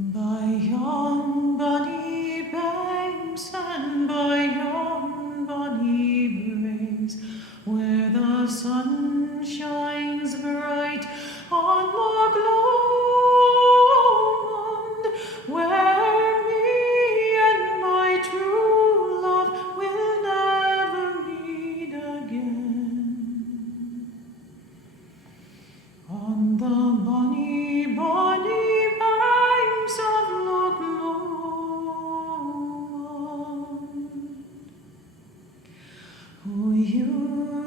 By yon bonny banks and by yon bonny braes, where the sun shines bright on Loch Lomond, where me and my true love will never meet again. On the bonny, bonny banks of Loch Lomond. Oh, you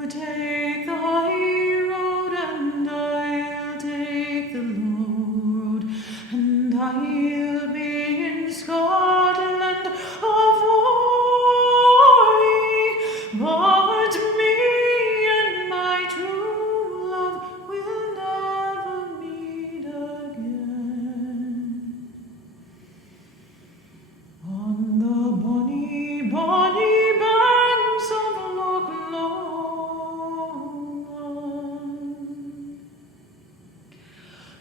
take the high road and I'll take the low road, and I'll be in Scotland of but me and my true love will never meet again. On the bonny, bonny banks of Loch Lomond.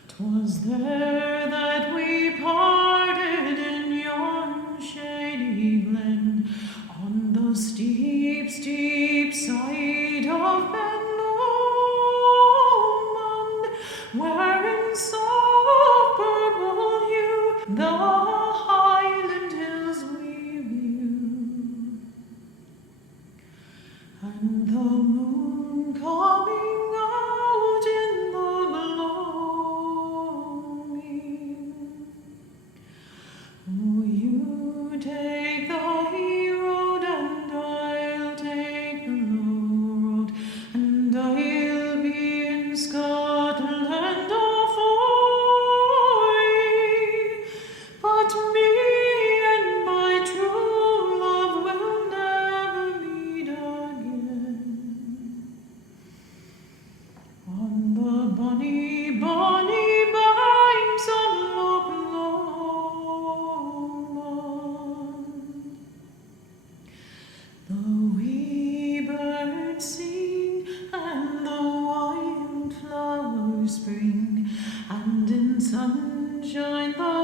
'Twas there that we parted in yon shady glen, on the steep, steep side of Ben Lomond, where in soft purple hue the Highland hills we view, and the moon coming out in the gloaming. Oh, you take the high road and I'll take the low road, and I'll be in Scotland of but me and my true love will never meet again. On the bonny, bonny banks of Loch Lomond, the wee birds sing and the wildflowers spring, and in sunshine the